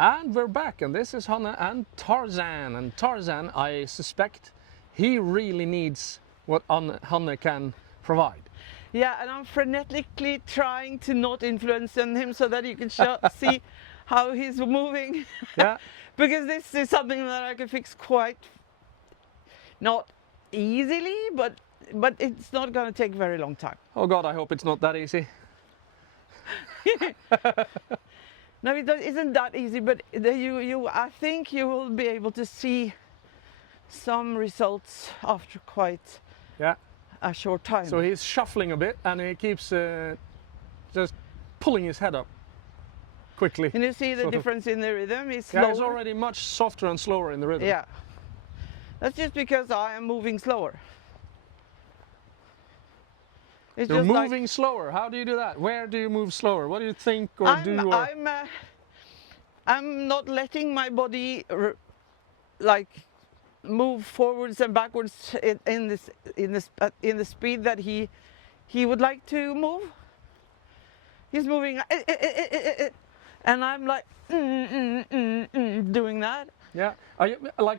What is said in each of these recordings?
And we're back, and this is Hanne and Tarzan. And Tarzan, I suspect, he really needs what Hanne can provide. Yeah, and I'm frenetically trying to not influence him so that you can see how he's moving. Yeah. Because this is something that I can fix quite, not easily, but it's not going to take a very long time. Oh God, I hope it's not that easy. No, it isn't that easy, but I think you will be able to see some results after quite a short time. So he's shuffling a bit, and he keeps just pulling his head up quickly. And you see the difference in the rhythm? It's slower. Yeah, it's already much softer and slower in the rhythm. Yeah. That's just because I am moving slower. It's You're just moving slower. How do you do that? Where do you move slower? What do you think or do? Or... I'm not letting my body move forwards and backwards in the speed that he would like to move. He's moving, and I'm like doing that. Yeah. Are you like?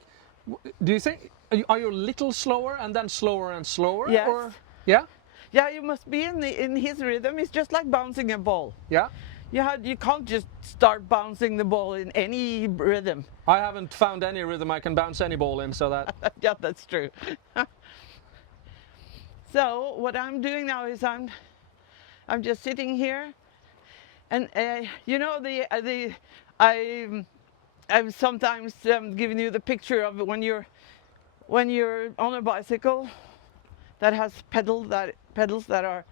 Do you think are you a little slower and then slower and slower? Yes. Or, yeah. Yeah, you must be in his rhythm. It's just like bouncing a ball. Yeah. You can't just start bouncing the ball in any rhythm. I haven't found any rhythm I can bounce any ball in, so that. Yeah, that's true. So what I'm doing now is I'm just sitting here, and you know I've sometimes given you the picture of when you're on a bicycle that has pedals that are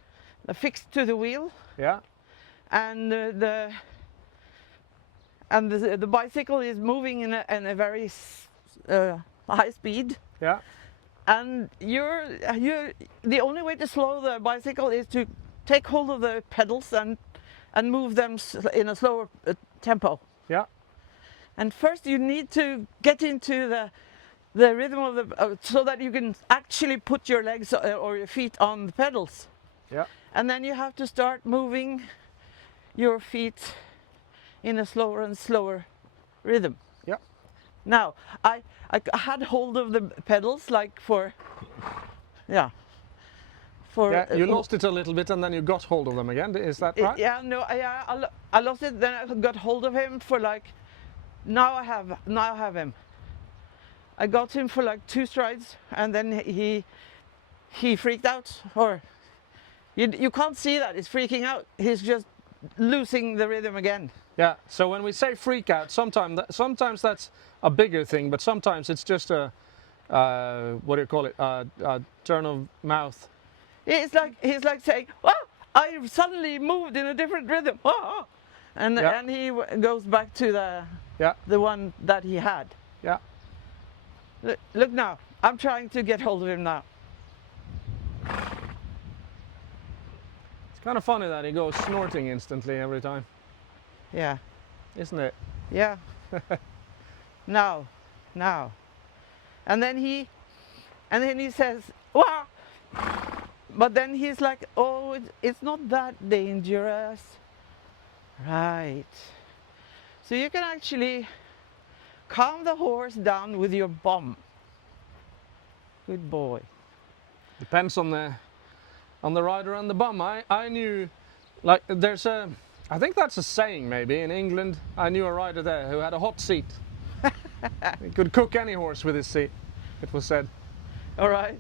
fixed to the wheel. Yeah. And the bicycle is moving in a very high speed. Yeah. And the only way to slow the bicycle is to take hold of the pedals and move them in a slower tempo. Yeah. And first you need to get into the rhythm of so that you can actually put your legs or your feet on the pedals. Yeah. And then you have to start moving your feet in a slower and slower rhythm. Yeah. Now, I had hold of the pedals like for. Yeah, you lost it a little bit and then you got hold of them again, is that right? Yeah, no, I lost it, then I got hold of him for like, now I have him. I got him for like 2 strides and then he freaked out, or you can't see that, he's freaking out, he's just losing the rhythm again. Yeah, so when we say freak out, sometimes that's a bigger thing, but sometimes it's just a, what do you call it, a turn of mouth. He's like saying, "Oh, I suddenly moved in a different rhythm." Oh. And he goes back to the one that he had. Yeah. Look now, I'm trying to get hold of him now. It's kind of funny that he goes snorting instantly every time. Yeah. Isn't it? Yeah. Now. And then he says, "Wow." But then he's like, "Oh, it's not that dangerous." Right. So you can actually calm the horse down with your bum. Good boy. Depends on the rider and the bum. I knew, like, I think that's a saying maybe in England. I knew a rider there who had a hot seat. He could cook any horse with his seat, it was said. All right.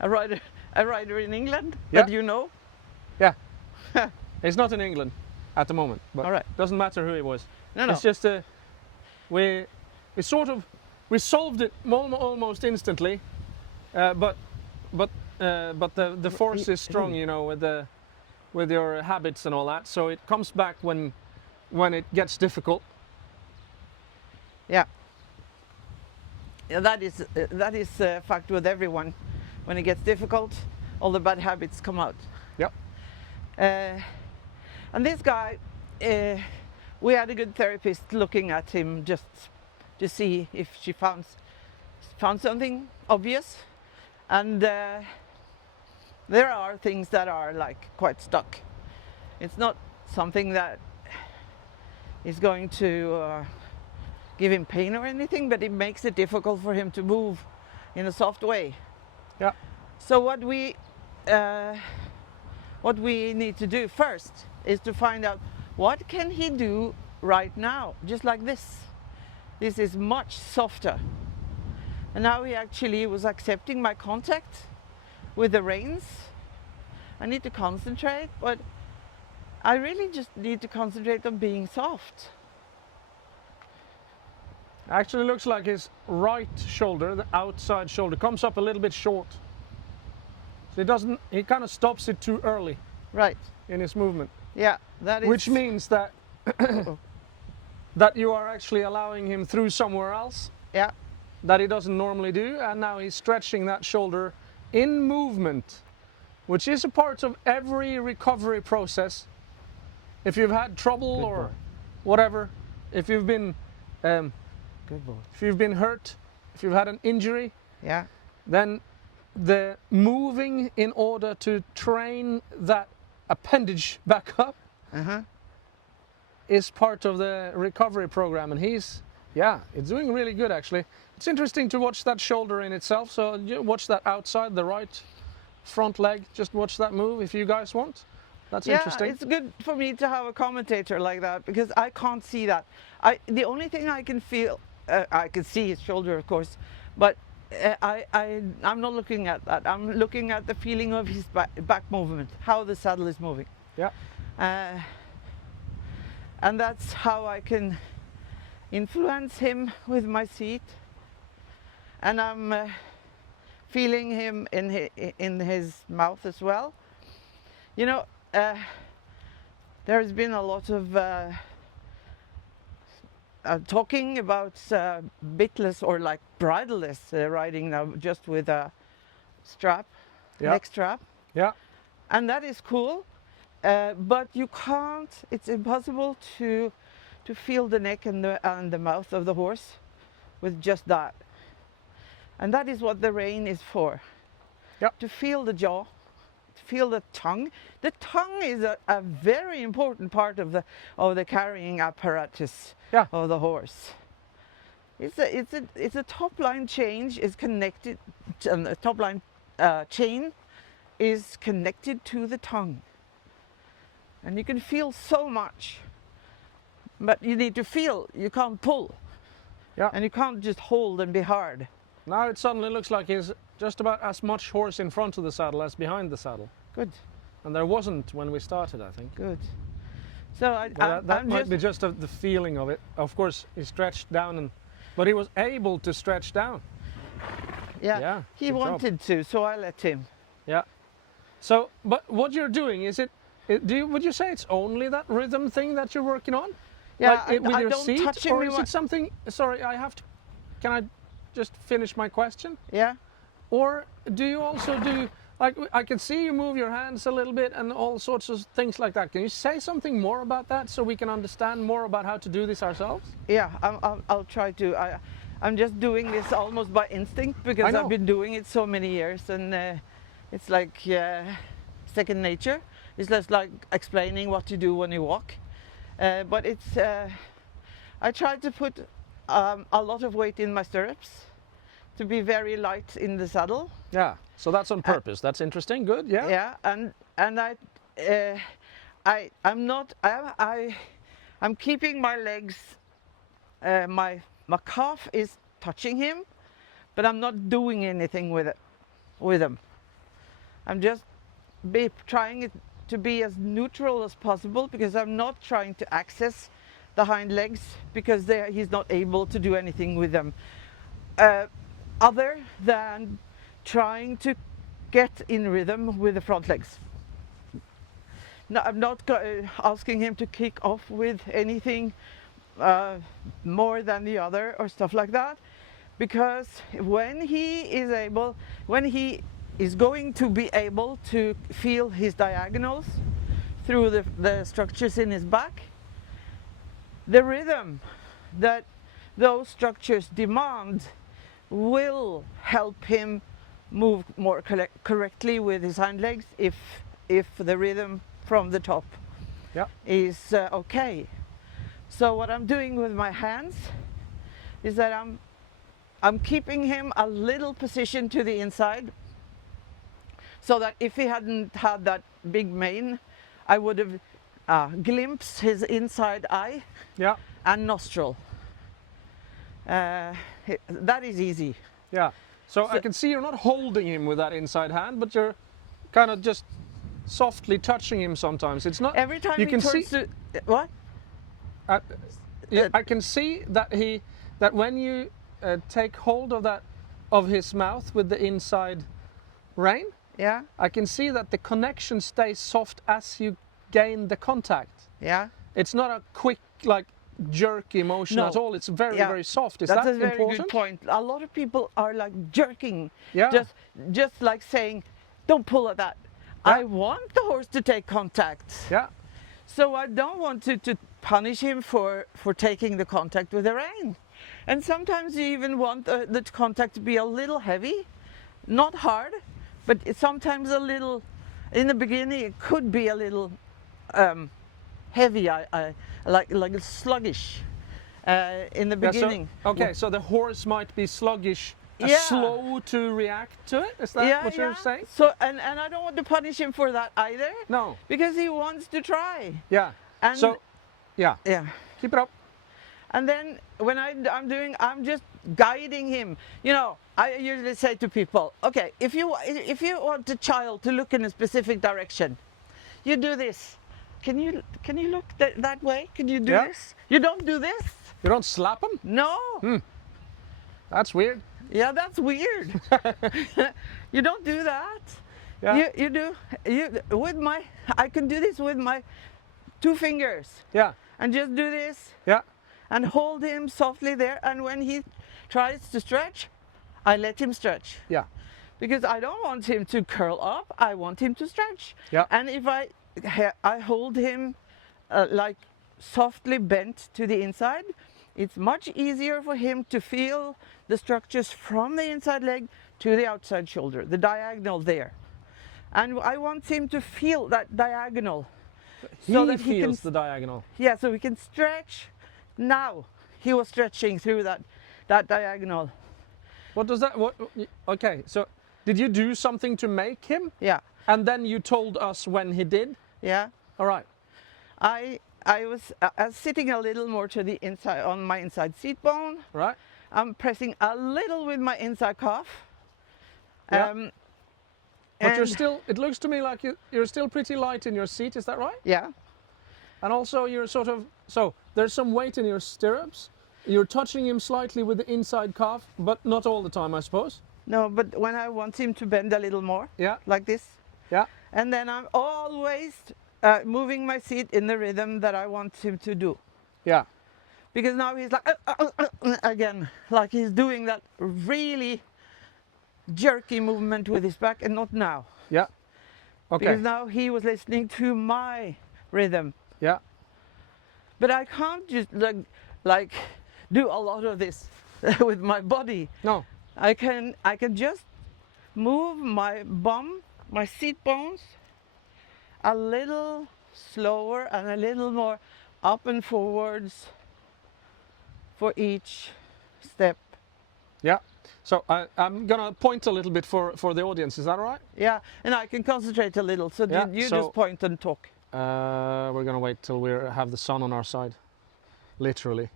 A rider in England Yeah. that you know? Yeah. He's not in England at the moment, but all right. Doesn't matter who he was. No. It's just we solved it almost instantly, but the force is strong, you know, with your habits and all that. So it comes back when it gets difficult. Yeah. Yeah, that is a fact with everyone. When it gets difficult, all the bad habits come out. Yep. And this guy, we had a good therapist looking at him just to see if she found something obvious, and there are things that are like quite stuck. It's not something that is going to give him pain or anything, but it makes it difficult for him to move in a soft way. Yeah. So what we need to do first is to find out what can he do right now, just like this. This is much softer. And now he actually was accepting my contact with the reins. I need to concentrate, but I really just need to concentrate on being soft. Actually looks like his right shoulder, the outside shoulder, comes up a little bit short. So he kind of stops it too early Right. in his movement. Yeah, that is. Which means that that you are actually allowing him through somewhere else Yeah. that he doesn't normally do, and now he's stretching that shoulder in movement, which is a part of every recovery process. If you've had trouble Good or boy. whatever, if you've been Good boy. if you've been hurt, if you've had an injury, Yeah. then the moving in order to train that appendage back up Uh-huh. is part of the recovery program, and it's doing really good actually. It's interesting to watch that shoulder in itself, so you watch that outside, the right front leg, just watch that move if you guys want. That's interesting. It's good for me to have a commentator like that because I can't see that. The only thing I can feel, I can see his shoulder, of course, but I'm not looking at that. I'm looking at the feeling of his back movement, how the saddle is moving. Yeah. And that's how I can influence him with my seat. And I'm feeling him in his mouth as well. You know, there's been a lot of talking about bitless or like bridleless riding now, just with a strap, neck strap. Yeah. And that is cool, but you can't. It's impossible to feel the neck and the mouth of the horse with just that. And that is what the rein is for. Yep. To feel the jaw, to feel the tongue. The tongue is a very important part of the carrying apparatus of the horse. It's a top line change is connected, and the top line chain is connected to the tongue. And you can feel so much, but you need to feel, you can't pull. Yeah. And you can't just hold and be hard. Now it suddenly looks like he's just about as much horse in front of the saddle as behind the saddle. Good, And there wasn't when we started, I think. good. So That might be just the feeling of it. Of course, he stretched down, but he was able to stretch down. yeah, he good job. wanted to, so I let him. Yeah. So, but what you're doing, would you say it's only that rhythm thing that you're working on? Yeah, Like with I your don't seat, touch him or with is my- it something? Sorry, can I just finish my question? Yeah, Or do you also do, like, I can see you move your hands a little bit and all sorts of things like that. Can you say something more about that so we can understand more about how to do this ourselves? yeah. I'll try to. I'm just doing this almost by instinct because know. I've been doing it so many years, and it's like second nature. It's just like explaining what you do when you walk. But it's. I try to put a lot of weight in my stirrups to be very light in the saddle. Yeah. So that's on purpose. That's interesting. Good. Yeah. Yeah, and I'm keeping my legs. My calf is touching him, but I'm not doing anything with them. I'm just trying to be as neutral as possible because I'm not trying to access the hind legs because he's not able to do anything with them other than trying to get in rhythm with the front legs. No, I'm not asking him to kick off with anything more than the other or stuff like that, because when he is going to be able to feel his diagonals through the structures in his back, the rhythm that those structures demand will help him move more correctly with his hind legs if the rhythm from the top Yeah. is okay. So what I'm doing with my hands is that I'm keeping him a little position to the inside, so that if he hadn't had that big mane, I would have glimpsed his inside eye Yeah. and nostril. That is easy. Yeah. So I So- can see you're not holding him with that inside hand, but you're kind of just softly touching him sometimes. It's not. Every time you he can turns see. to what? Yeah, I can see that when you take hold of his mouth with the inside rein, Yeah, I can see that the connection stays soft as you gain the contact. yeah. It's not a quick, like, jerky motion No. at all. It's very, Yeah. very soft. Is That's that a very important? good point. A lot of people are like jerking, Yeah. just like saying, "Don't pull at that." Yeah. I want the horse to take contact, Yeah. so I don't want to punish him for taking the contact with the rein. And sometimes you even want the contact to be a little heavy, not hard, but sometimes a little. In the beginning, it could be a little heavy, like sluggish in the Yeah, beginning. okay, so the horse might be sluggish, Yeah. slow to react to it. Is that what you're saying? So and I don't want to punish him for that either, No. because he wants to try. Yeah. And So, yeah, yeah. keep it up. And then when I'm just guiding him. You know, I usually say to people, okay, if you want a child to look in a specific direction, you do this. Can you look that way? Can you do Yeah. this? You don't do this. You don't slap him. No. That's weird. Yeah, that's weird. You don't do that. Yeah. You do with my. I can do this with my 2 fingers Yeah. and just do this Yeah. and hold him softly there. And when he tries to stretch, I let him stretch, Yeah. because I don't want him to curl up. I want him to stretch. Yeah. And if I hold him like softly bent to the inside, it's much easier for him to feel the structures from the inside leg to the outside shoulder, the diagonal there. And I want him to feel that diagonal. He So that he feels can- the diagonal. Yeah, so we can stretch. Now he was stretching through that diagonal. What does that? What? Okay. So, did you do something to make him, Yeah, and then you told us when he did? yeah. All right. I was sitting a little more to the inside on my inside seat bone. Right. I'm pressing a little with my inside calf. Yeah. But you're and- still. It looks to me like you're still pretty light in your seat. Is that right? Yeah, And also you're sort of. So there's some weight in your stirrups. You're touching him slightly with the inside calf, but not all the time, I suppose. no, but when I want him to bend a little more, Yeah. like this, Yeah. and then I'm always moving my seat in the rhythm that I want him to do. Yeah. Because now he's like again, like he's doing that really jerky movement with his back, and not now. Yeah. Okay. Because now he was listening to my rhythm. Yeah. But I can't just like do a lot of this with my body. No. I can just move my bum, my seat bones, a little slower and a little more up and forwards for each step. Yeah. So I'm gonna point a little bit for the audience. Is that all right? Yeah, and I can concentrate a little. So Yeah, you so- just point and talk. We're gonna wait till we have the sun on our side, literally.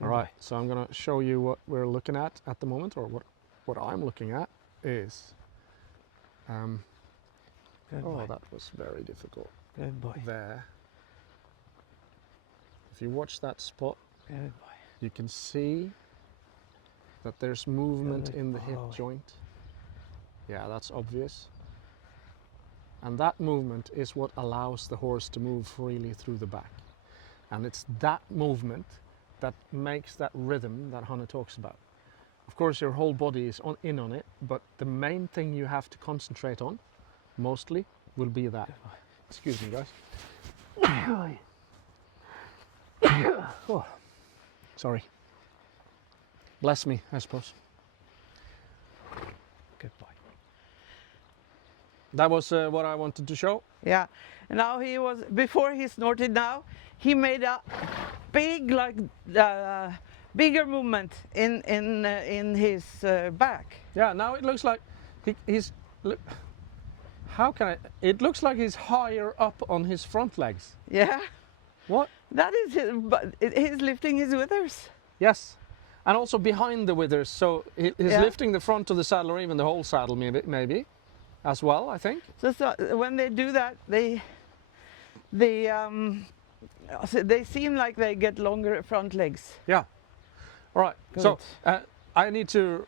All right. So I'm gonna show you what we're looking at the moment, or what I'm looking at is. Good Oh, boy. that was very difficult. Good boy. There. If you watch that spot, Good boy. you can see that there's movement Good in the hip boy. joint. Yeah, that's obvious. And that movement is what allows the horse to move freely through the back. And it's that movement that makes that rhythm that Hanne talks about. Of course, your whole body is in on it, but the main thing you have to concentrate on, mostly, will be that. Excuse me, guys. Oh, sorry. Bless me, I suppose. Good boy. That was what I wanted to show. Yeah. And now he was, before he snorted now, he made a big, like, bigger movement in his back. Yeah, now it looks like he's. Look, how can I? It looks like he's higher up on his front legs. Yeah. What? That is his, but he's lifting his withers. Yes, and also behind the withers. So he's Yeah. lifting the front of the saddle, or even the whole saddle, maybe, as well. I think. So when they do that, they seem like they get longer front legs. Yeah. All right. Good. So I need to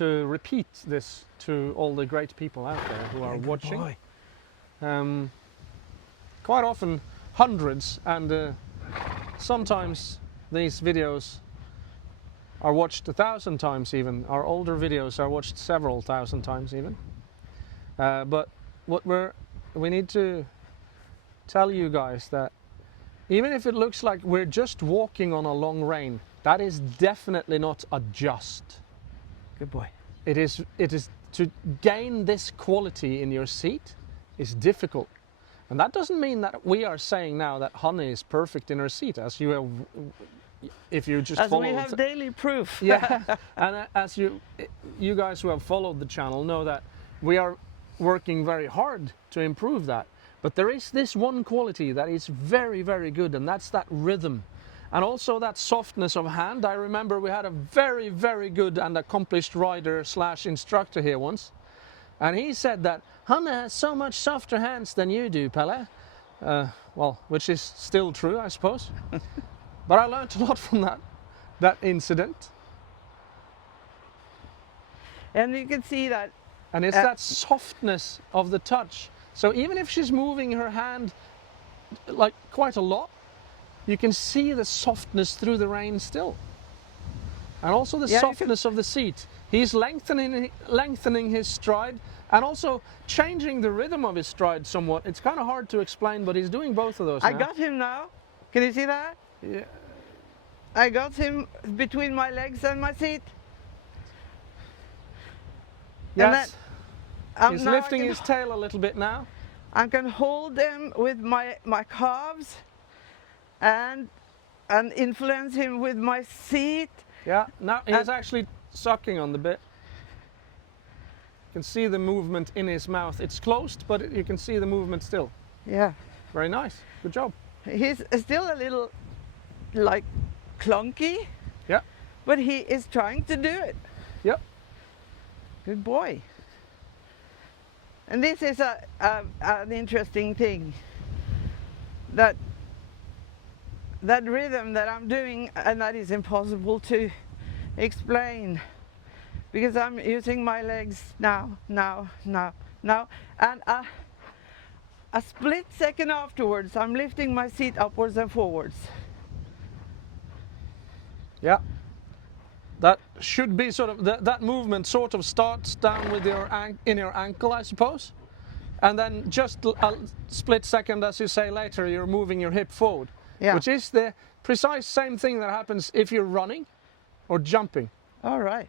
repeat this to all the great people out there who are Yeah, good watching. boy. Quite often hundreds, and sometimes these videos are watched 1,000 times even. Our older videos are watched several thousand times even. But what we need to tell you guys that even if it looks like we're just walking on a long rein, that is definitely not a just. Good boy. It is to gain this quality in your seat is difficult. And that doesn't mean that we are saying now that Hanne is perfect in her seat, as you have, if you just As follow. we have daily proof. Yeah, and as you guys who have followed the channel know that we are working very hard to improve that. But there is this one quality that is very, very good, and that's that rhythm. And also that softness of hand. I remember we had a very, very good and accomplished rider / instructor here once. And he said that Hanne has so much softer hands than you do, Pelle. Well, which is still true, I suppose. But I learned a lot from that incident. And you can see that. And it's that softness of the touch. So even if she's moving her hand like quite a lot, you can see the softness through the rein still. And also the softness of the seat. He's lengthening his stride and also changing the rhythm of his stride somewhat. It's kind of hard to explain, but he's doing both of those now. I got him now. Can you see that? Yeah. I got him between my legs and my seat. Yes. He's now lifting his tail a little bit now. I can hold them with my calves and influence him with my seat. Yeah, now he's actually sucking on the bit. You can see the movement in his mouth. It's closed, but you can see the movement still. Yeah. Very nice. Good job. He's still a little, like, clunky. Yeah. But he is trying to do it. Yep. Good boy. And this is an interesting thing. That rhythm that I'm doing, and that is impossible to explain, because I'm using my legs now, and a split second afterwards, I'm lifting my seat upwards and forwards. Yeah. That should be sort of, that movement sort of starts down with in your ankle, I suppose. And then just a split second, as you say later, you're moving your hip forward. Yeah. Which is the precise same thing that happens if you're running or jumping. All right.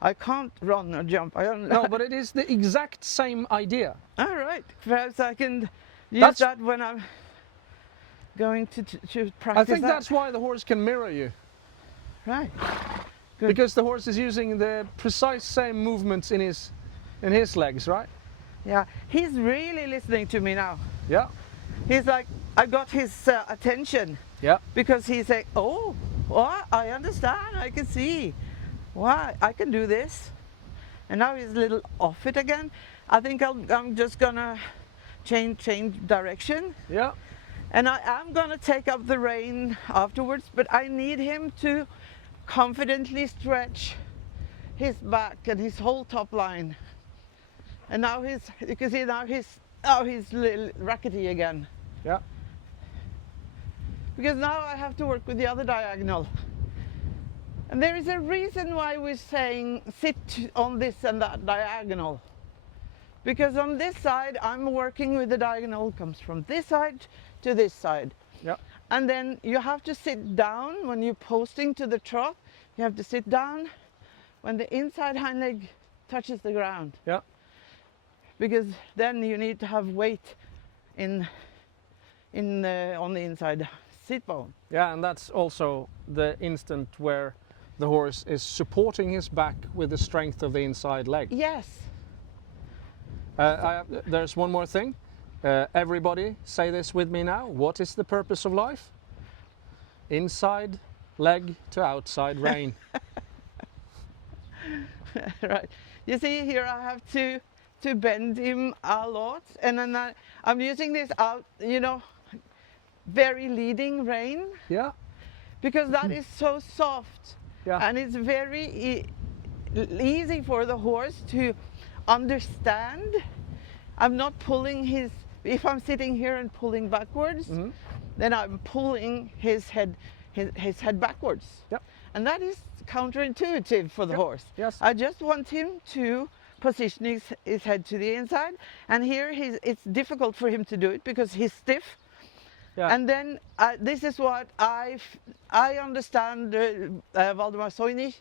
I can't run or jump. I don't. No, but it is the exact same idea. All right. Perhaps I can use that when I'm going to practice. I think that's why the horse can mirror you. Right. Good. Because the horse is using the precise same movements in his legs, right? Yeah. He's really listening to me now. Yeah. He's like, I got his attention. Yeah. Because he's like, oh, what? I understand. I can see. Why? I can do this. And now he's a little off it again. I think I'm just gonna change direction. Yeah. And I am gonna take up the rein afterwards, but I need him to confidently stretch his back and his whole top line. And now you can see now he's a little rackety again. Yeah. Because now I have to work with the other diagonal. And there is a reason why we're saying sit on this and that diagonal. Because on this side, I'm working with the diagonal, comes from this side to this side. Yeah. And then you have to sit down when you're posting to the trot. You have to sit down when the inside hind leg touches the ground. Yeah. because then you need to have weight in on the inside seat bone. Yeah, and that's also the instant where the horse is supporting his back with the strength of the inside leg. Yes. There's one more thing. Everybody say this with me now. What is the purpose of life? Inside leg to outside rein. Right. You see here I have to bend him a lot, and then I'm using this out, you know, very leading rein, Yeah, because that is so soft. yeah, And it's very easy for the horse to understand. I'm not pulling his, if I'm sitting here and pulling backwards, then I'm pulling his head backwards. Yep. And that is counterintuitive for the Yep. horse. Yes. I just want him to position his head to the inside, and here it's difficult for him to do it because he's stiff. Yeah. And then this is what I understand Valdemar Soini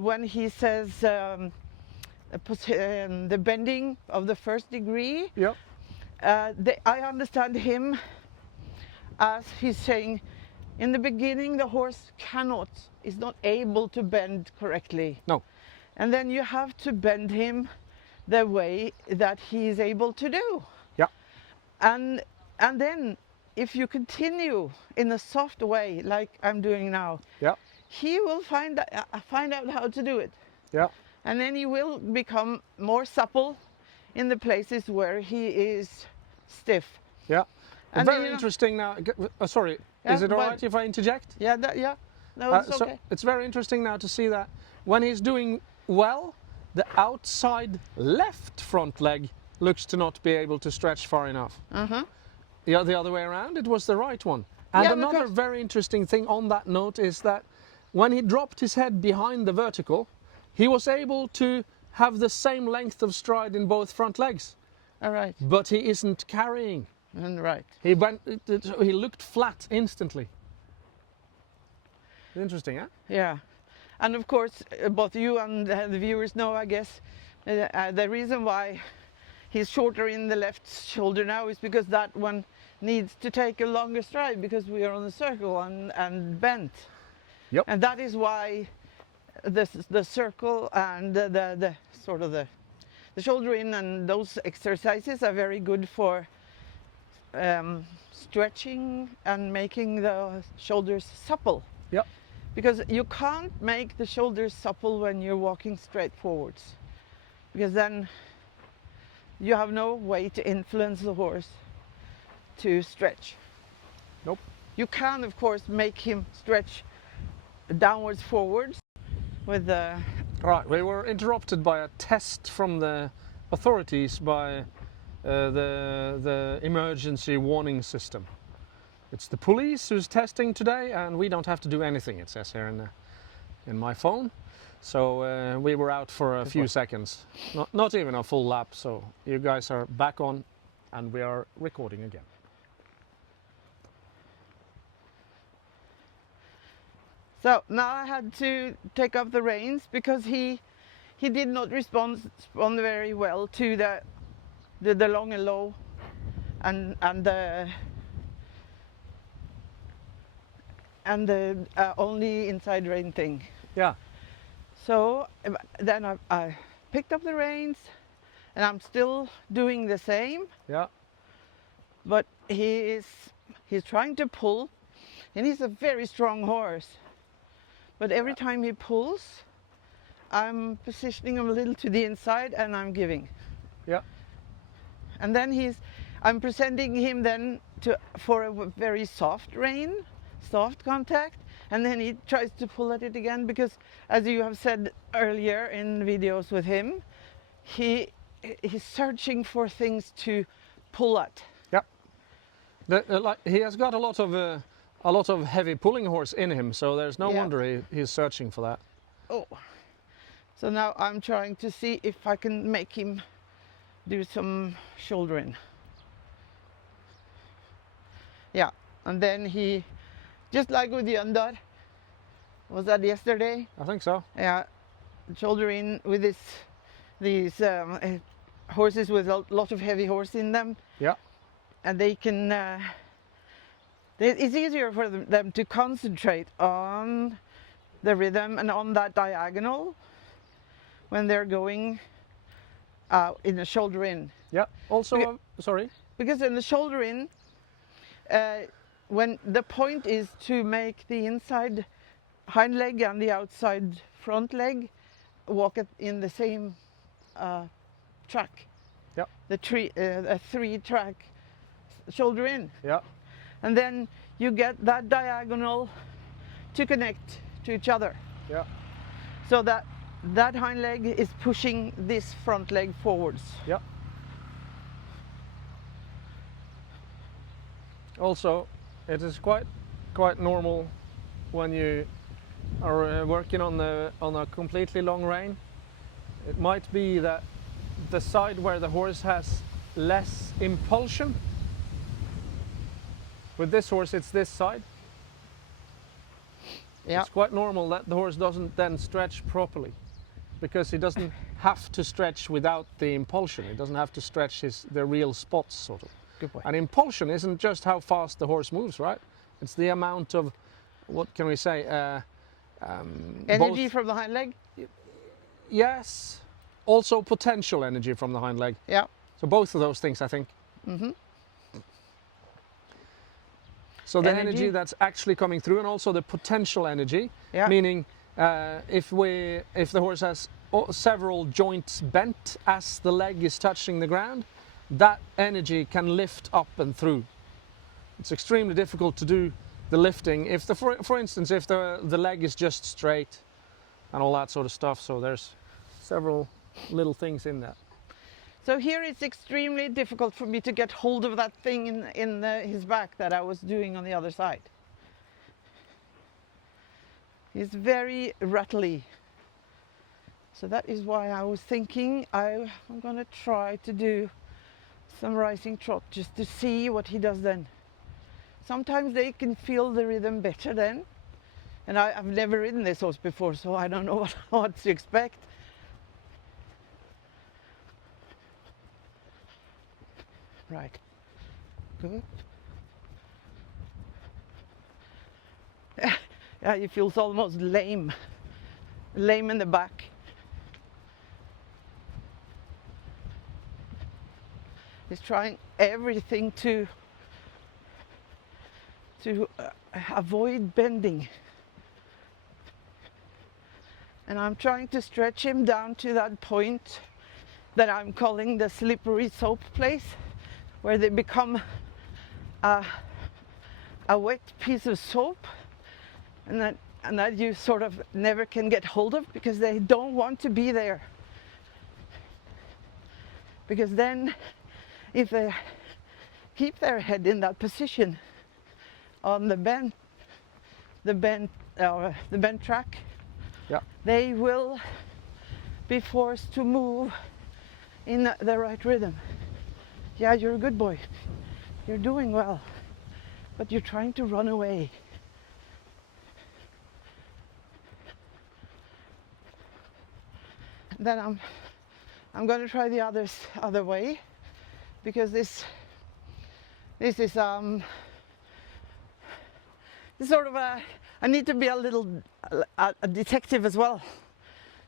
when he says the bending of the first degree. Yep. I understand him as he's saying, in the beginning the horse is not able to bend correctly. No. And then you have to bend him the way that he is able to do. Yeah. And then if you continue in a soft way like I'm doing now, Yeah. he will find out how to do it. Yeah. And then he will become more supple in the places where he is stiff. Yeah. And Very you know- interesting now. Sorry, Yeah, is it all but- right if I interject? Yeah, no, it's So okay. it's very interesting now to see that when he's doing well, the outside left front leg looks to not be able to stretch far enough. Uh-huh. The other way around, it was the right one. And Yeah, another because- very interesting thing on that note is that when he dropped his head behind the vertical, he was able to have the same length of stride in both front legs, All right. but he isn't carrying. And right. He looked flat instantly. Interesting, huh? Yeah. And of course, both you and the viewers know, I guess, the reason why he's shorter in the left shoulder now is because that one needs to take a longer stride because we are on the circle and bent. Yep. And that is why the circle and the sort of the shoulder in and those exercises are very good for stretching and making the shoulders supple. Yep. Because you can't make the shoulders supple when you're walking straight forwards, because then you have no way to influence the horse to stretch. Nope. You can, of course, make him stretch downwards, forwards with the... Right, we were interrupted by a test from the authorities by the emergency warning system. It's the police who's testing today, and we don't have to do anything, it says here in my phone. So we were out for a few seconds, not even a full lap, so you guys are back on and we are recording again. So now I had to take up the reins because he did not respond very well to the long and low and the only inside rein thing. Yeah. So then I picked up the reins, and I'm still doing the same, Yeah. but he's trying to pull, and he's a very strong horse. But every time he pulls, I'm positioning him a little to the inside and I'm giving. Yeah. And then I'm presenting him then for a very soft rein, soft contact, and then he tries to pull at it again because, as you have said earlier in videos with him, he's searching for things to pull at. Yeah. He has got a lot of heavy pulling horse in him, so there's no Yeah. wonder he's searching for that. Oh, so now I'm trying to see if I can make him do some shouldering. Yeah, and then he, just like with the Undar, was that yesterday? I think so. Yeah, shoulder in with these horses with a lot of heavy horse in them, Yeah. and they can. It's easier for them to concentrate on the rhythm and on that diagonal when they're going in the shoulder in. Yeah. Also, Beca- sorry. Because in the shoulder in, when the point is to make the inside hind leg and the outside front leg walk in the same track. Yeah. A 3-track shoulder in. Yeah. And then you get that diagonal to connect to each other. Yeah. So that hind leg is pushing this front leg forwards. Yeah. Also, it is quite normal when you are working on a completely long rein. It might be that the side where the horse has less impulsion. With this horse, it's this side. Yeah. It's quite normal that the horse doesn't then stretch properly, because he doesn't have to stretch without the impulsion. He doesn't have to stretch the real spots, sort of. Good boy. And impulsion isn't just how fast the horse moves, right? It's the amount of, what can we say? Energy both, from the hind leg? yes. Also potential energy from the hind leg. Yeah. So both of those things, I think. Mm-hmm. So the Energy. energy that's actually coming through, and also the potential energy, Yeah. meaning if the horse has several joints bent as the leg is touching the ground, that energy can lift up and through. It's extremely difficult to do the lifting if for instance, if the leg is just straight and all that sort of stuff. So there's several little things in that. So here it's extremely difficult for me to get hold of that thing in his back that I was doing on the other side. He's very rattly. So that is why I was thinking I'm going to try to do some rising trot just to see what he does then. Sometimes they can feel the rhythm better then. And I've never ridden this horse before, so I don't know what to expect. Right. Good. Yeah, he feels almost lame. Lame in the back. He's trying everything to avoid bending. And I'm trying to stretch him down to that point that I'm calling the slippery soap place, where they become a wet piece of soap, and that you sort of never can get hold of, because they don't want to be there. Because then, if they keep their head in that position on the bent track, Yeah. they will be forced to move in the right rhythm. Yeah, you're a good boy. You're doing well, but you're trying to run away. Then I'm going to try the other way, because this is sort of I need to be a little a detective as well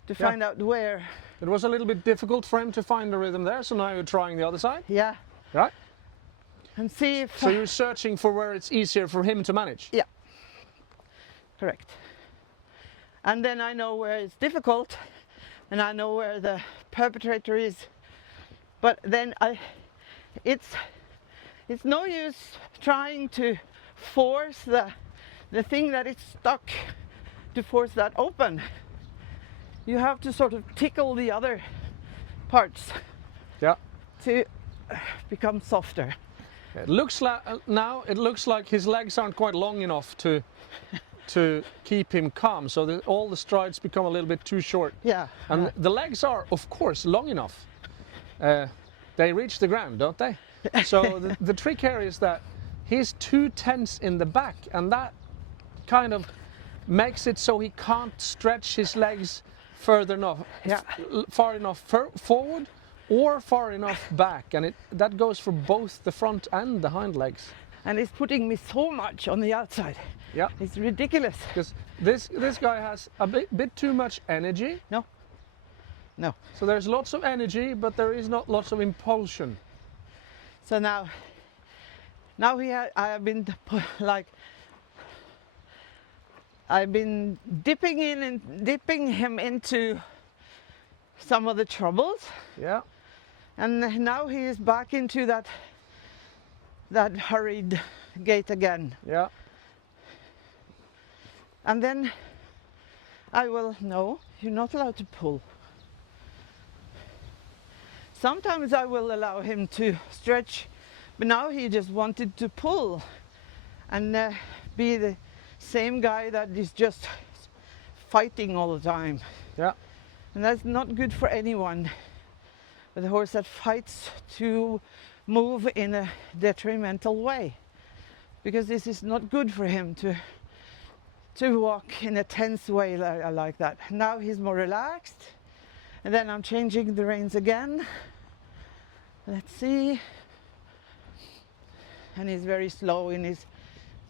to find out where. It was a little bit difficult for him to find the rhythm there, so now you're trying the other side, Yeah, right? and see if. So you're searching for where it's easier for him to manage. Yeah, correct. And then I know where it's difficult, and I know where the perpetrator is. But then it's no use trying to force the thing that is stuck, to force that open. You have to sort of tickle the other parts Yeah. to become softer. It looks like now it looks like his legs aren't quite long enough to keep him calm, so that all the strides become a little bit too short. Yeah. And the legs are, of course, long enough. They reach the ground, don't they? So the trick here is that he's too tense in the back, and that kind of makes it so he can't stretch his legs further enough, Yeah. far enough forward, or far enough back, and that goes for both the front and the hind legs. And it's putting me so much on the outside. Yeah, It's ridiculous. because this guy has a bit too much energy. No. So there's lots of energy, but there is not lots of impulsion. So now I have been I've been dipping him into some of the troubles, Yeah, and now he is back into that hurried gait again. yeah, And then I will, no, you're not allowed to pull. Sometimes I will allow him to stretch, but now he just wanted to pull and be the same guy that is just fighting all the time. yeah. And that's not good for anyone. With a horse that fights to move in a detrimental way, because this is not good for him to walk in a tense way like that. Now he's more relaxed, and then I'm changing the reins again. Let's see. And he's very slow in his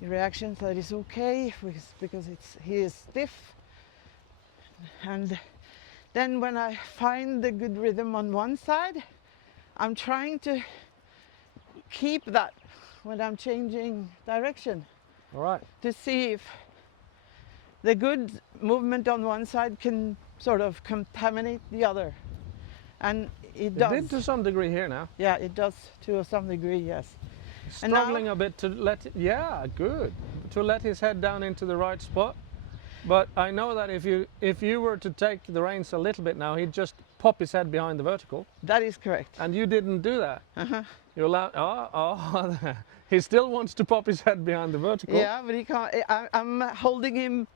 reactions. That is okay because he is stiff. And then when I find the good rhythm on one side, I'm trying to keep that when I'm changing direction, All right. to see if the good movement on one side can sort of contaminate the other. And it does. It did to some degree here now. Yeah, it does to some degree, yes. And now- Struggling a bit to let it, yeah, good. To let his head down into the right spot. But I know that if you were to take the reins a little bit now, he'd just pop his head behind the vertical. That is correct. And you didn't do that. Uh-huh. You allowed, he still wants to pop his head behind the vertical. Yeah, but he can't. I'm holding him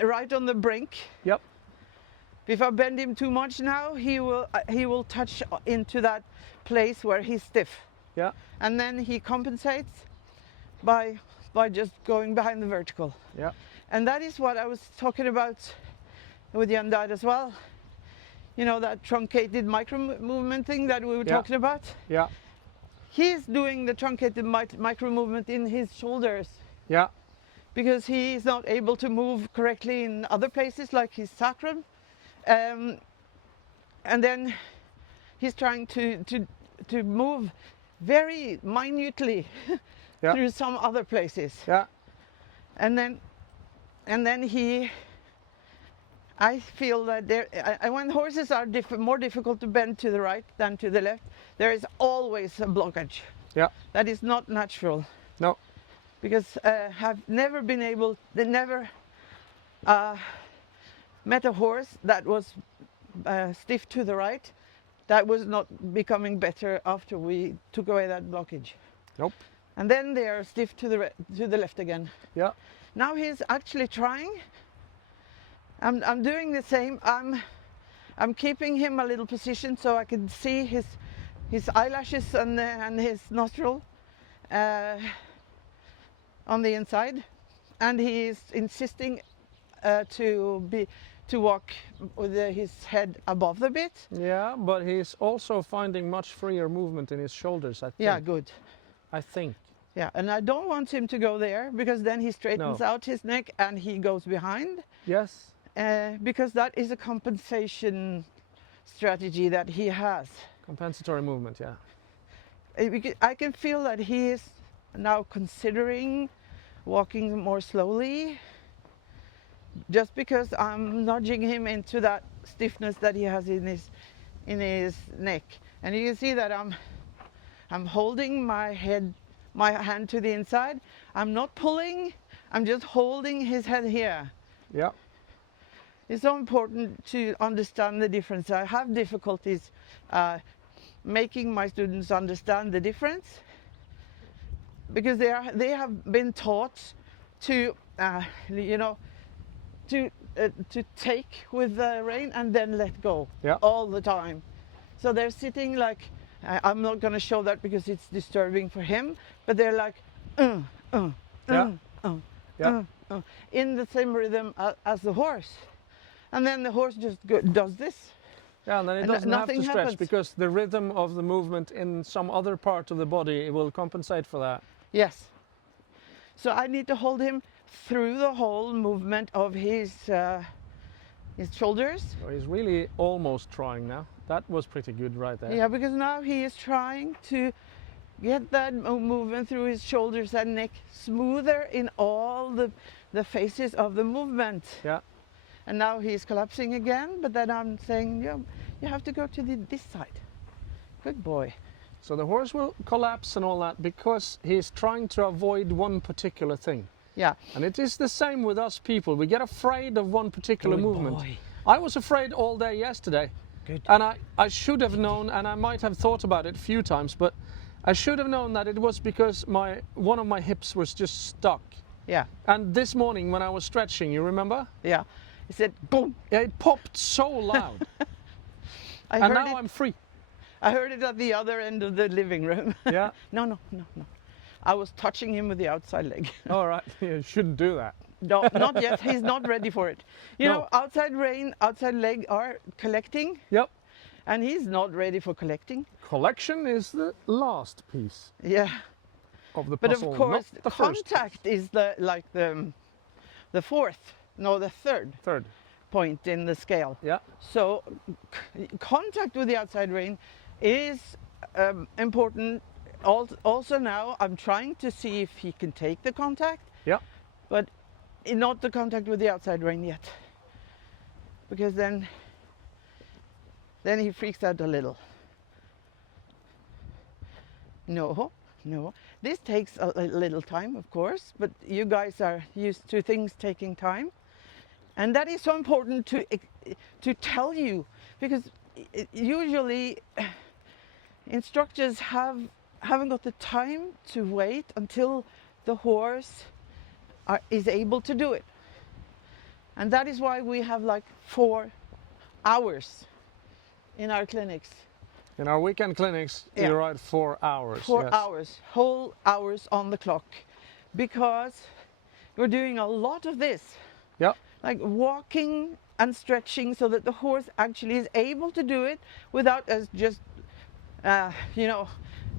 right on the brink. Yep. If I bend him too much now, he will touch into that place where he's stiff. Yeah. And then he compensates by just going behind the vertical. Yeah. And that is what I was talking about with the undied as well. You know, that truncated micro movement thing that we were Yeah. talking about? Yeah. He's doing the truncated micro movement in his shoulders Yeah. because he is not able to move correctly in other places like his sacrum. And then he's trying to move very minutely Yeah. through some other places. Yeah. And then I feel that when horses are more difficult to bend to the right than to the left, there is always a blockage. Yeah. That is not natural. No. Because have never been able, they never met a horse that was stiff to the right, that was not becoming better after we took away that blockage. Nope. And then they are stiff to the left again. Yeah. Now he's actually trying. I'm doing the same. I'm keeping him a little position so I can see his eyelashes and his nostril on the inside, and he is insisting to walk with his head above the bit. Yeah, but he's also finding much freer movement in his shoulders, I think. Yeah, good. I think. Yeah, and I don't want him to go there because then he straightens out his neck and he goes behind. Yes. Because that is a compensation strategy that he has. Compensatory movement, yeah. I can feel that he is now considering walking more slowly, just because I'm nudging him into that stiffness that he has in his neck. And you can see that I'm holding my hand to the inside. I'm not pulling, I'm just holding his head here. Yeah. It's so important to understand the difference. I have difficulties making my students understand the difference because they have been taught to to take with the rein and then let go all the time. So they're sitting like, I'm not going to show that because it's disturbing for him, but they're like in the same rhythm as the horse. And then the horse just does this. Yeah, and then it And doesn't have nothing to stretch happens. because the rhythm of the movement in some other part of the body will compensate for that. Yes. So I need to hold him through the whole movement of his shoulders. So he's really almost trying now. That was pretty good right there. Yeah, because now he is trying to get that movement through his shoulders and neck smoother in all the phases of the movement. Yeah. And now he's collapsing again, but then I'm saying, yeah, you have to go to this side. Good boy. So the horse will collapse and all that because he's trying to avoid one particular thing. Yeah. And it is the same with us people. We get afraid of one particular Good movement. boy. I was afraid all day yesterday. Good. And I should have known, and I might have thought about it a few times, but I should have known that it was because one of my hips was just stuck. Yeah. And this morning when I was stretching, you remember? Yeah. He said, boom. Yeah, it popped so loud. I And heard now it. I'm free. I heard it at the other end of the living room. Yeah. No. I was touching him with the outside leg. All right. You shouldn't do that. No, not yet. He's not ready for it. You No. know, outside rein, outside leg are collecting, Yep. and he's not ready for collecting. Collection is the last piece Yeah. of the But puzzle, of course, not the first. contact is the fourth, no, the Third. point in the scale. Yeah. So contact with the outside rein is important. Also now I'm trying to see if he can take the contact. Yeah. But not the contact with the outside rein yet, because then he freaks out a little. No. This takes a little time, of course, but you guys are used to things taking time. And that is so important to tell you, because usually instructors haven't got the time to wait until the horse is able to do it. And that is why we have like 4 hours in our clinics. In our weekend clinics, Yeah. you ride 4 hours. 4 yes. hours, whole hours on the clock, because you're doing a lot of this. Yep. Like walking and stretching so that the horse actually is able to do it without us just,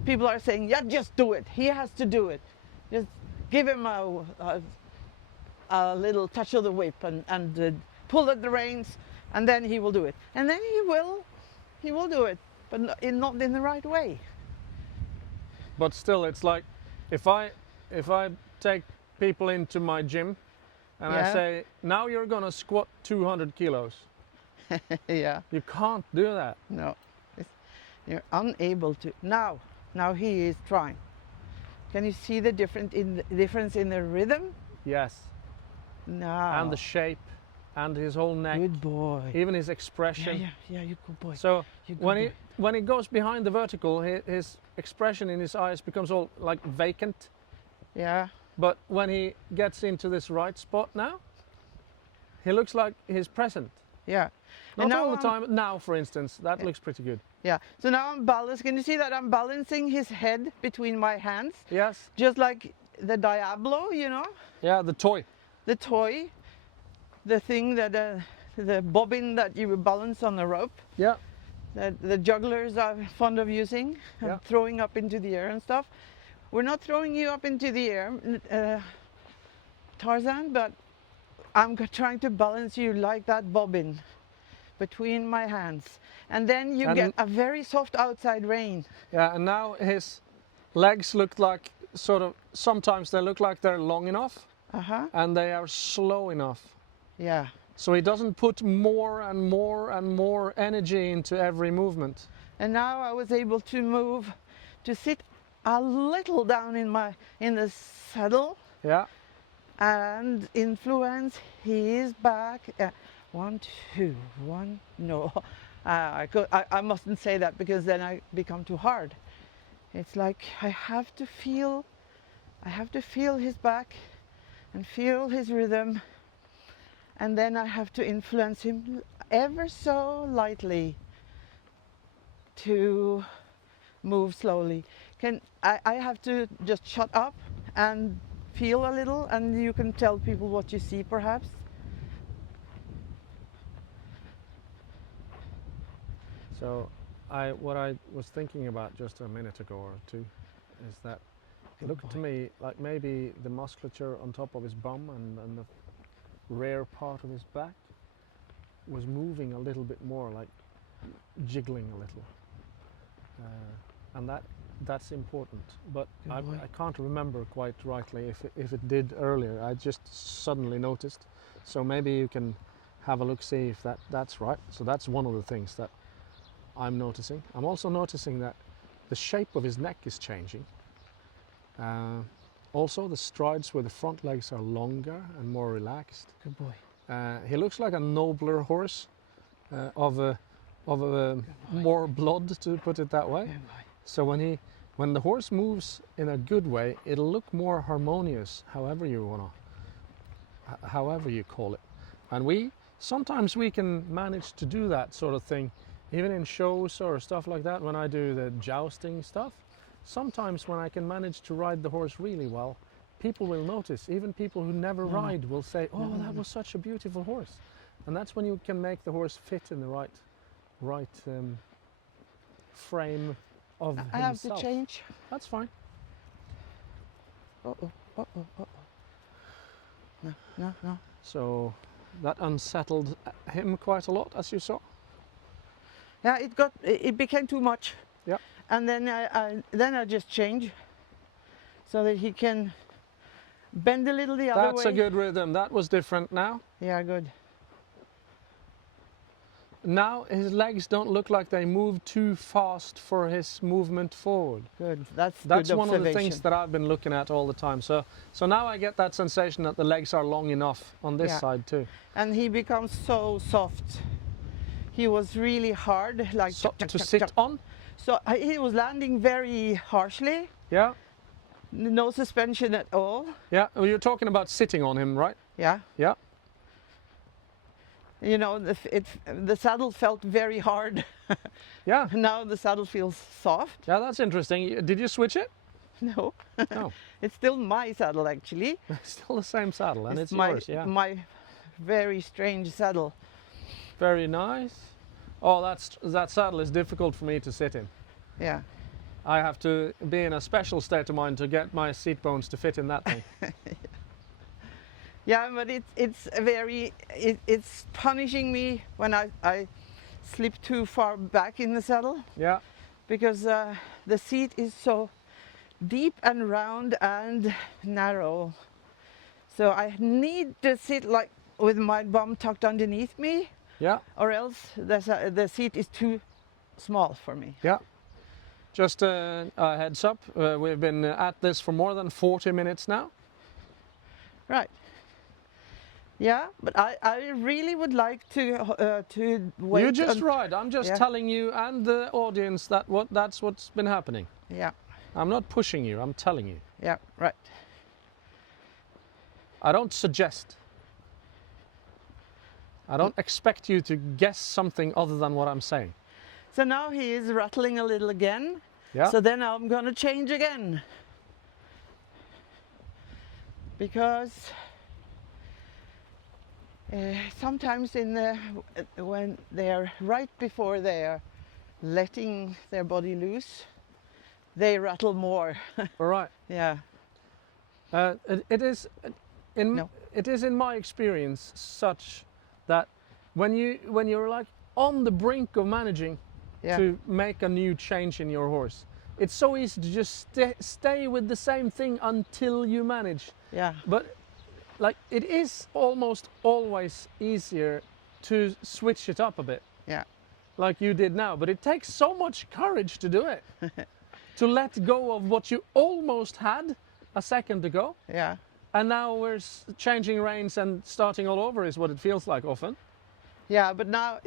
people are saying, yeah, just do it. He has to do it. Just give him a little touch of the whip and pull at the reins, and then he will do it. And then he will do it, but not in the right way. But still, it's like if I take people into my gym and I Yeah. say, now you're gonna squat 200 kilos. Yeah, You can't do that. no, you're unable to. Now he is trying. Can you see the difference in the rhythm? Yes. Now. And the shape and his whole neck, Good boy. even his expression. Yeah, you good boy. So You good when boy. he goes behind the vertical, his expression in his eyes becomes all like vacant. Yeah, But when he gets into this right spot now, he looks like he's present. yeah. Not And now all the I'm- time. Now, for instance, that looks pretty good. Yeah. So now I'm balancing. Can you see that I'm balancing his head between my hands, Yes. just like the Diablo, you know, Yeah, the toy. the toy, the thing that the bobbin that you balance on the rope. Yeah. That the jugglers are fond of using and Yeah. throwing up into the air and stuff. We're not throwing you up into the air, Tarzan, but I'm trying to balance you like that bobbin between my hands. And then you And- get a very soft outside rein. Yeah, and now his legs look like sometimes they look like they're long enough Uh-huh. and they are slow enough. Yeah. So he doesn't put more and more and more energy into every movement. And now I was able to move, to sit a little down in the saddle Yeah. and influence his back. 1, 2, 1. No, I mustn't say that because then I become too hard. It's like I have to feel his back and feel his rhythm, and then I have to influence him ever so lightly to move slowly. I have to just shut up and feel a little, and you can tell people what you see perhaps. So what I was thinking about just a minute ago or two is that it looked to me like maybe the musculature on top of his bum and the rear part of his back was moving a little bit more, like jiggling a little, and that's important. But I can't remember quite rightly if it did earlier. I just suddenly noticed. So maybe you can have a look, see if that's right. So that's one of the things that I'm noticing. I'm also noticing that the shape of his neck is changing. Also, the strides with the front legs are longer and more relaxed. Good boy. He looks like a nobler horse, of a more blood, to put it that way. So when the horse moves in a good way, it'll look more harmonious, however you call it. And sometimes we can manage to do that sort of thing, even in shows or stuff like that. When I do the jousting stuff, sometimes when I can manage to ride the horse really well, people will notice. Even people who never ride will say, "Oh, that was such a beautiful horse," and that's when you can make the horse fit in the right frame of himself. I have to change. That's fine. No. So that unsettled him quite a lot, as you saw. Yeah, it became too much. Yeah. And then I just change so that he can bend a little the other way. That's a good rhythm. That was different now. Yeah, good. Now his legs don't look like they move too fast for his movement forward. Good. That's That's good one of the observation. things that I've been looking at all the time. So now I get that sensation that the legs are long enough on this side too. And he becomes so soft. He was really hard, like So, chuck, to chuck, sit chuck. on? So he was landing very harshly. Yeah, No suspension at all. yeah. Well, you're talking about sitting on him, right? Yeah. Yeah. You know, the saddle felt very hard. Yeah, Now the saddle feels soft. yeah. That's interesting. Did you switch it? No. No, It's still my saddle actually. still the same saddle, and it's my, yours. Yeah. my very strange saddle. Very nice. Oh, that saddle is difficult for me to sit in. Yeah. I have to be in a special state of mind to get my seat bones to fit in that thing. Yeah, but it's punishing me when I slip too far back in the saddle, Yeah, because the seat is so deep and round and narrow. So I need to sit like with my bum tucked underneath me, yeah, or else the seat is too small for me. yeah. Just a heads up, we've been at this for more than 40 minutes now. Right. Yeah, but I really would like to wait. You just ride. I'm just Yeah. telling you and the audience that's what's been happening. Yeah, I'm not pushing you, I'm telling you. yeah, right. I don't suggest. I don't expect you to guess something other than what I'm saying. So now he is rattling a little again. Yeah. So then I'm gonna change again. Because sometimes when they're right before they're letting their body loose, they rattle more. All right. Yeah. It is No. it is in my experience such that when you're like on the brink of managing Yeah. to make a new change in your horse, it's so easy to just stay with the same thing until you manage. Yeah. But like it is almost always easier to switch it up a bit, Yeah. like you did now. But it takes so much courage to do it, to let go of what you almost had a second ago. Yeah. And now we're changing reins and starting all over is what it feels like often. Yeah, but now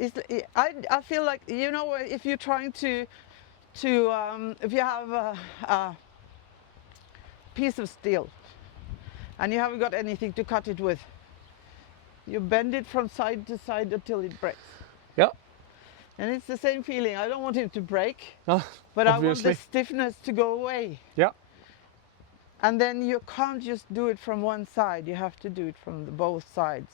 I feel like, you know, if you're trying to if you have a piece of steel and you haven't got anything to cut it with, you bend it from side to side until it breaks. Yeah. And it's the same feeling. I don't want him to break, Oh, but I want obviously. the stiffness to go away. Yeah. And then you can't just do it from one side. You have to do it from both sides.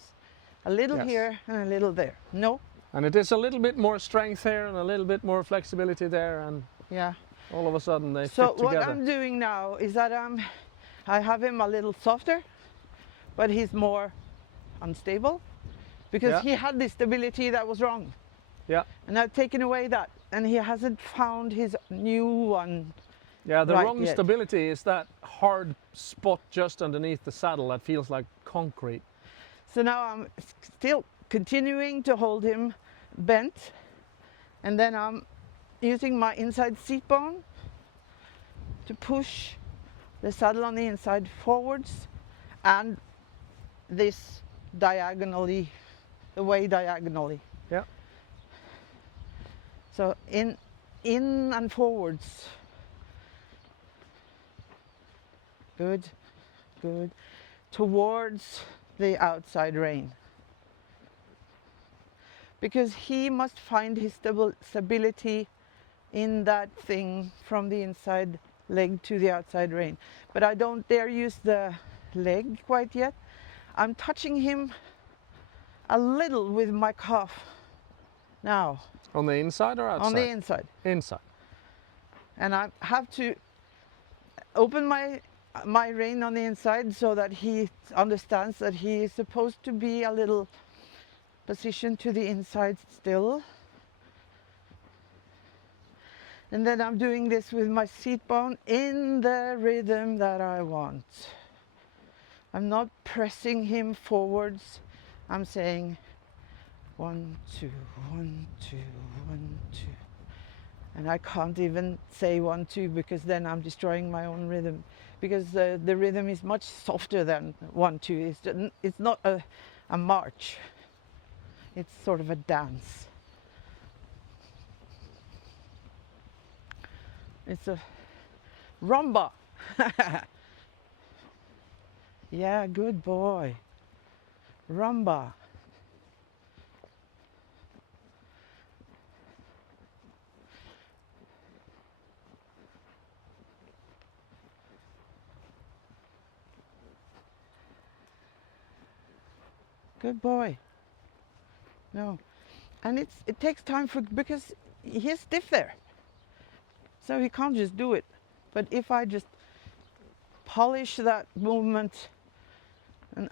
A little Yes. here and a little there. No. And it is a little bit more strength here and a little bit more flexibility there, and Yeah. all of a sudden they So fit what together. I'm doing now is that I have him a little softer, but he's more unstable because Yeah. he had this stability that was wrong. Yeah. And I've taken away that, and he hasn't found his new one. Yeah, the right wrong yet. stability is that hard spot just underneath the saddle that feels like concrete. So now I'm still continuing to hold him bent, and then I'm using my inside seat bone to push the saddle on the inside forwards, and this diagonally, the way diagonally. Yeah. So in and forwards. Good, good. Towards the outside rein. Because he must find his stability in that thing from the inside leg to the outside rein. But I don't dare use the leg quite yet. I'm touching him a little with my calf now. On the inside or outside? On the inside. Inside. And I have to open my rein on the inside so that he understands that he is supposed to be a little positioned to the inside still. And then I'm doing this with my seat bone in the rhythm that I want. I'm not pressing him forwards. I'm saying 1, 2, 1, 2, 1, 2. And I can't even say 1, 2 because then I'm destroying my own rhythm. Because the rhythm is much softer than 1, 2. It's not a march. It's sort of a dance. It's a rumba. Yeah, good boy. Rumba. Good boy. No. And it takes time because he's stiff there. So he can't just do it. But if I just polish that movement and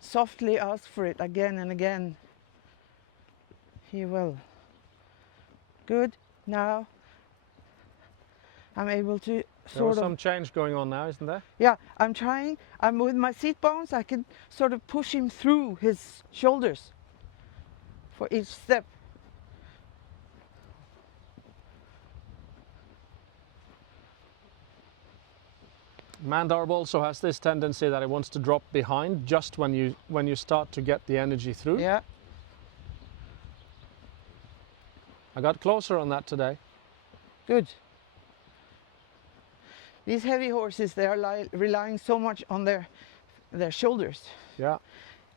softly ask for it again and again, he will. Good. Now I'm able to There was some change going on now, isn't there? Yeah, I'm with my seat bones, I can sort of push him through his shoulders for each step. Mandarb also has this tendency that it wants to drop behind just when you start to get the energy through. Yeah. I got closer on that today. Good. These heavy horses, they are relying so much on their shoulders. Yeah.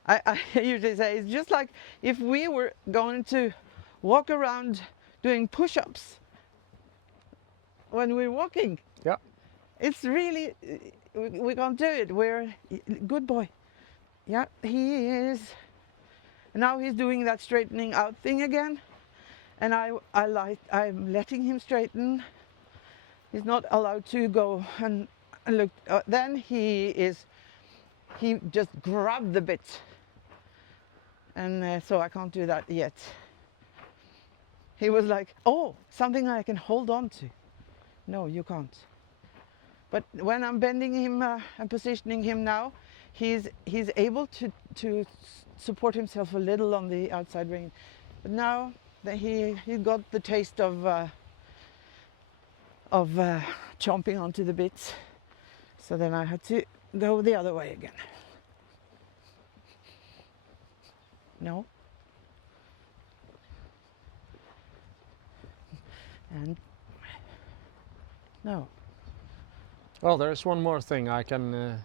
I usually say it's just like if we were going to walk around doing push-ups when we're walking. Yeah. It's really, we can't do it. We're, good boy. Yeah, he is. Now he's doing that straightening out thing again. And I'm letting him straighten. He's not allowed to go and look. Then he just grabbed the bit. And so I can't do that yet. He was like, oh, something I can hold on to. No, you can't. But when I'm bending him and positioning him now, he's able to support himself a little on the outside rein. But now that he got the taste of chomping onto the bits, so then I had to go the other way again. No. And no. Well, there's one more thing I can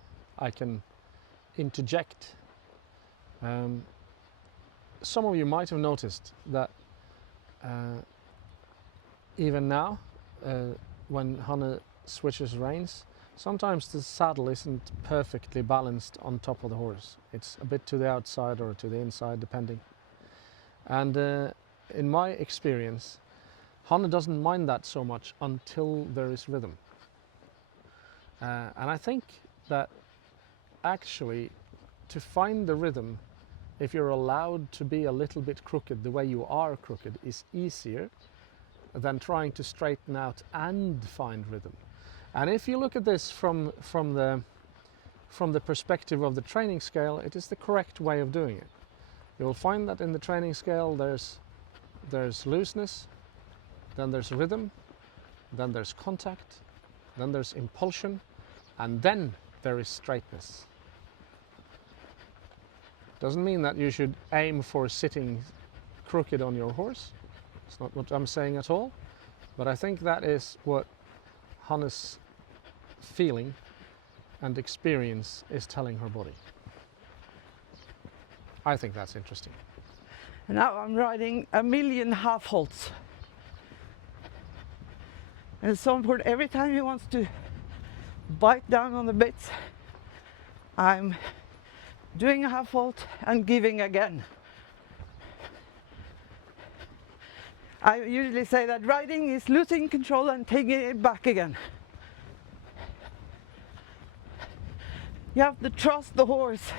interject. Some of you might have noticed that even now, when Hanne switches reins, sometimes the saddle isn't perfectly balanced on top of the horse. It's a bit to the outside or to the inside, depending. And in my experience, Hanne doesn't mind that so much until there is rhythm. And I think that actually to find the rhythm, if you're allowed to be a little bit crooked the way you are crooked, is easier than trying to straighten out and find rhythm. And if you look at this from the perspective of the training scale, it is the correct way of doing it. You will find that in the training scale there's looseness, then there's rhythm, then there's contact, then there's impulsion, and then there is straightness. Doesn't mean that you should aim for sitting crooked on your horse. It's not what I'm saying at all. But I think that is what Hanne's feeling and experience is telling her body. I think that's interesting. And now I'm riding a million half halts. And it's so important. Every time he wants to bite down on the bits, I'm doing a half halt and giving again. I usually say that riding is losing control and taking it back again. You have to trust the horse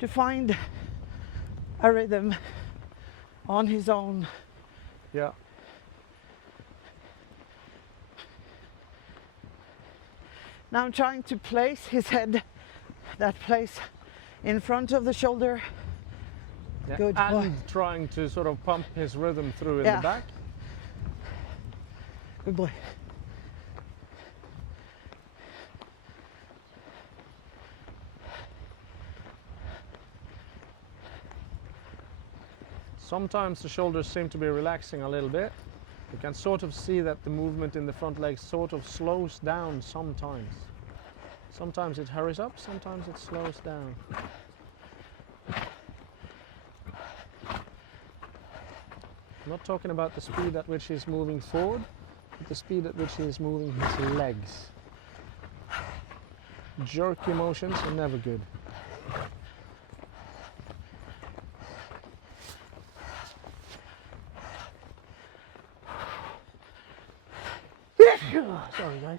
to find a rhythm on his own. Yeah. Now I'm trying to place his head, that place in front of the shoulder. Yeah. Good And boy. trying to sort of pump his rhythm through in Yeah. the back. Good boy. Sometimes the shoulders seem to be relaxing a little bit. You can sort of see that the movement in the front legs sort of slows down sometimes. Sometimes it hurries up, sometimes it slows down. I'm not talking about the speed at which he's moving forward, but the speed at which he is moving his legs. Jerky motions are never good. Sorry guys.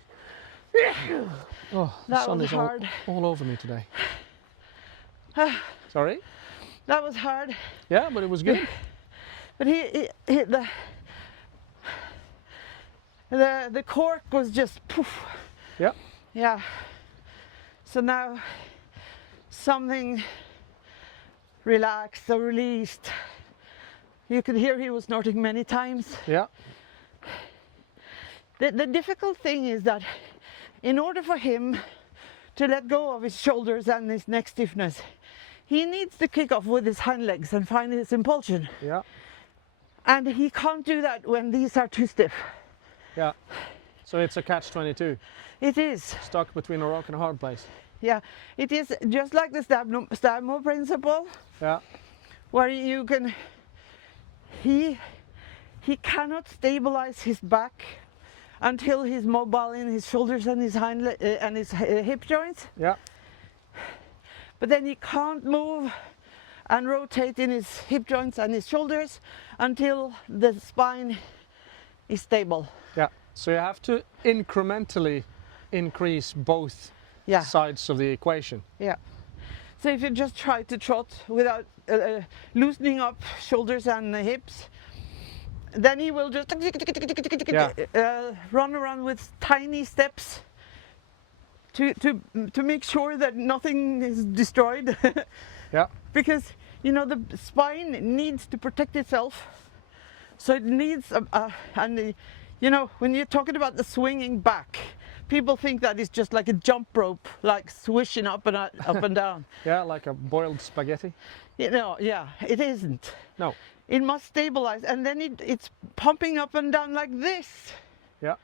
Oh, the That sun was is hard. all over me today. Sorry? That was hard. Yeah, but it was good. But the cork was just poof. Yeah. Yeah. So now something relaxed or released. You could hear he was snorting many times. Yeah. The difficult thing is that in order for him to let go of his shoulders and his neck stiffness, he needs to kick off with his hind legs and find his impulsion. Yeah. And he can't do that when these are too stiff. Yeah. So it's a catch-22. It is. Stuck between a rock and a hard place. Yeah. It is just like the stab move principle, Yeah. where you can, he cannot stabilize his back until he's mobile in his shoulders and his hip joints. Yeah. But then he can't move and rotate in his hip joints and his shoulders until the spine is stable. Yeah. So you have to incrementally increase both Yeah, sides of the equation. yeah. So if you just try to trot without loosening up shoulders and hips, then he will just run around with tiny steps to make sure that nothing is destroyed. Yeah. Because you know the spine needs to protect itself, so it needs you know, when you're talking about the swinging back, people think that it's just like a jump rope, like swishing up and down. Yeah, like a boiled spaghetti. You know, yeah, it isn't. No. It must stabilize, and then it's pumping up and down like this. Yeah.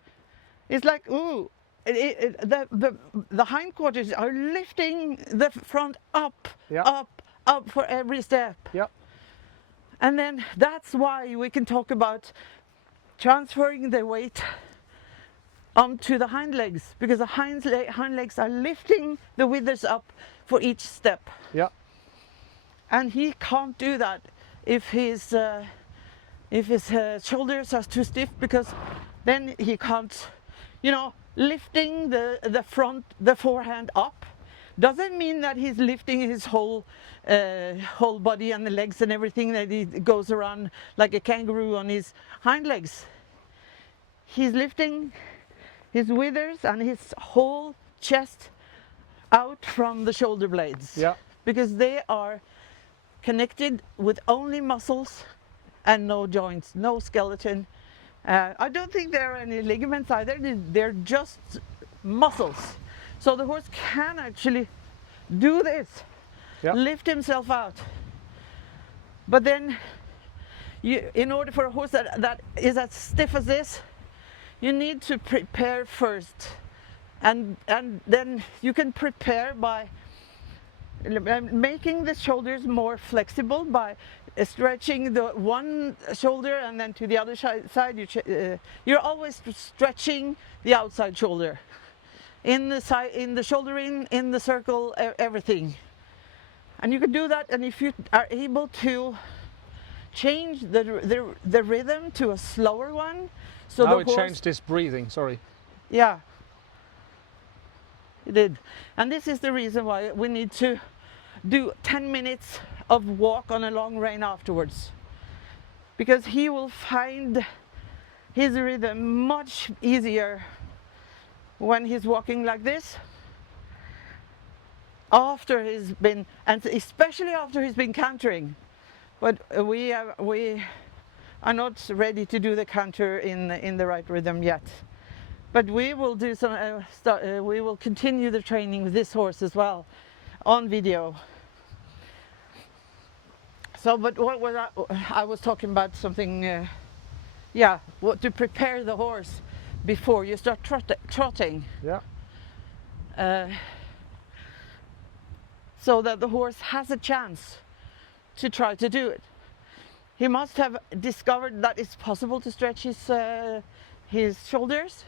It's like, ooh, the hindquarters are lifting the front up, Yeah. up for every step. Yeah. And then that's why we can talk about transferring the weight onto the hind legs, because the hind legs are lifting the withers up for each step. Yeah. And he can't do that if his shoulders are too stiff, because then he can't, you know, lifting the forehand up doesn't mean that he's lifting his whole body and the legs and everything, that he goes around like a kangaroo on his hind legs. He's lifting his withers and his whole chest out from the shoulder blades. Yeah. Because they are connected with only muscles and no joints, no skeleton. I don't think there are any ligaments either. They're just muscles. So the horse can actually do this, Yeah. lift himself out. But then, in order for a horse that is as stiff as this, you need to prepare first. And then you can prepare by making the shoulders more flexible, by stretching the one shoulder and then to the other side. You're always stretching the outside shoulder, in the side, in the shouldering, in the circle, everything. And you can do that, and if you are able to change the rhythm to a slower one, so Now the it horse, changed his breathing. Sorry. yeah, it did. And this is the reason why we need to do 10 minutes of walk on a long rein afterwards, because he will find his rhythm much easier when he's walking like this, after he's been, and especially after he's been cantering. But we are not ready to do the canter in the right rhythm yet. But we will do some. We will continue the training with this horse as well, on video. So, but what was I was talking about something. Yeah, what to prepare the horse before you start trotting. Yeah. So that the horse has a chance to try to do it. He must have discovered that it's possible to stretch his shoulders,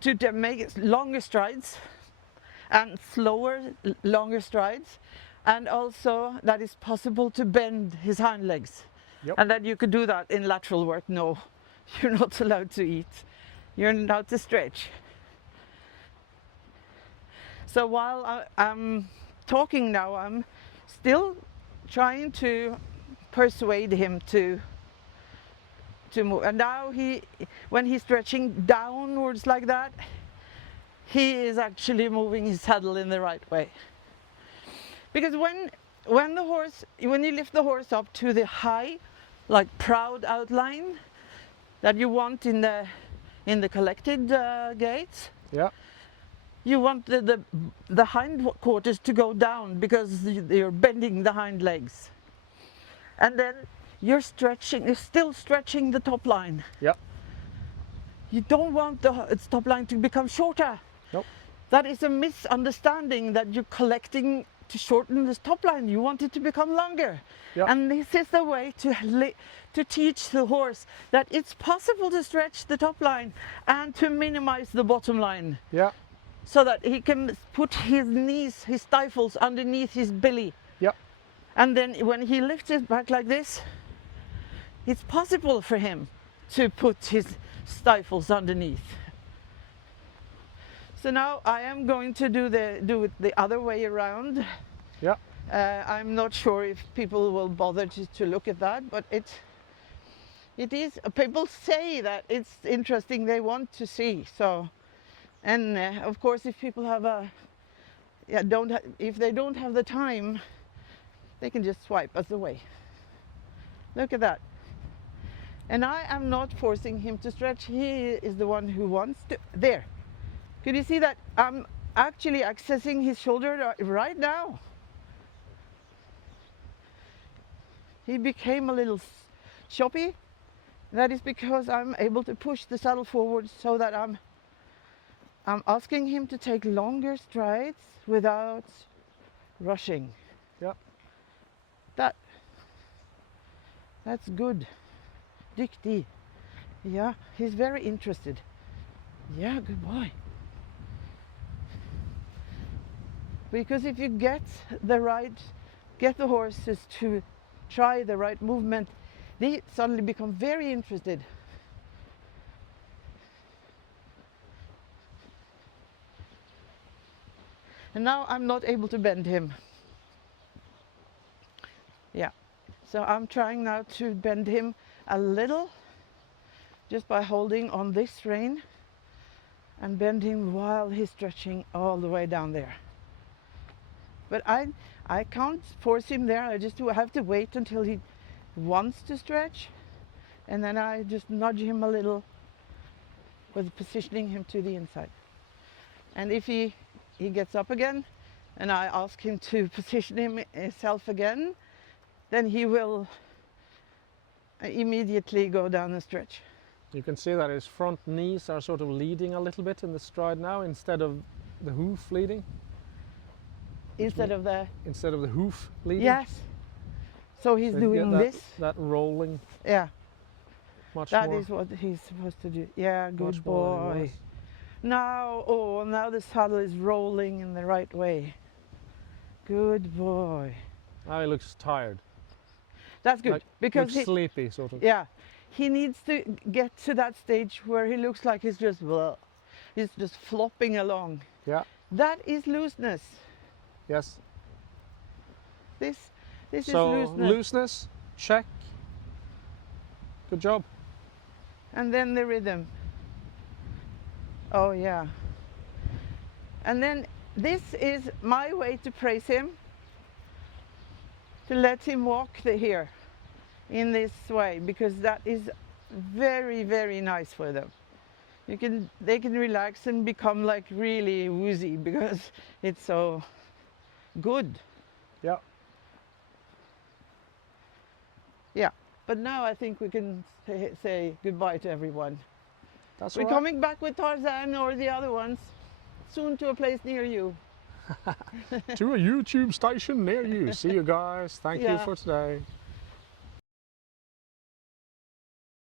to make longer strides and slower, longer strides, and also that it's possible to bend his hind legs. Yep. And that you could do that in lateral work. No, you're not allowed to eat. You're allowed to stretch. So while I'm talking now, I'm still trying to persuade him to move. And now when he's stretching downwards like that, he is actually moving his saddle in the right way. Because when you lift the horse up to the high, like proud outline that you want in the collected gaits, Yeah. you want the hind quarters to go down, because you're bending the hind legs. And then you're still stretching the top line. Yeah. You don't want the top line to become shorter. Nope. That is a misunderstanding, that you're collecting to shorten this top line. You want it to become longer. Yeah. And this is the way to teach the horse that it's possible to stretch the top line and to minimize the bottom line. Yeah. So that he can put his knees, his stifles underneath his belly. Yeah. And then when he lifts his back like this, it's possible for him to put his stifles underneath. So now I am going to do it the other way around. Yeah. I'm not sure if people will bother to look at that, but it is. People say that it's interesting. They want to see. So, and of course, if people have if they don't have the time, they can just swipe us away. Look at that. And I am not forcing him to stretch. He is the one who wants to. There. Could you see that I'm actually accessing his shoulder right now? He became a little choppy. That is because I'm able to push the saddle forward, so that I'm asking him to take longer strides without rushing. Yeah. That's good. Dyktig. Yeah, he's very interested. Yeah, good boy. Because if you get the horses to try the right movement, they suddenly become very interested. And now I'm not able to bend him. Yeah, so I'm trying now to bend him a little just by holding on this rein and bend him while he's stretching all the way down there. But I can't force him there. I just have to wait until he wants to stretch, and then I just nudge him a little with positioning him to the inside. And if he gets up again and I ask him to position himself again, then he will immediately go down and stretch. You can see that his front knees are sort of leading a little bit in the stride now instead of the hoof leading. Instead of the hoof leading. yes. So he's So you doing get this. that rolling Yeah, much that more. is what he's supposed to do. Yeah, much good more than he boy. was. Now the saddle is rolling in the right way. Good boy. Now he looks tired. That's good Like, because looks he, sleepy sort of. yeah, he needs to get to that stage where he looks like he's just flopping along. Yeah. That is looseness. Yes. This is So looseness. looseness, check. Good job. And then the rhythm. Oh yeah. And then this is my way to praise him, to let him walk here in this way, because that is very, very nice for them. They can relax and become like really woozy because it's so good. Yeah. Yeah. But now I think we can say goodbye to everyone. That's We're all right. coming back with Tarzan or the other ones soon to a place near you. To a YouTube station near you. See you guys. Thank you Yeah. for today.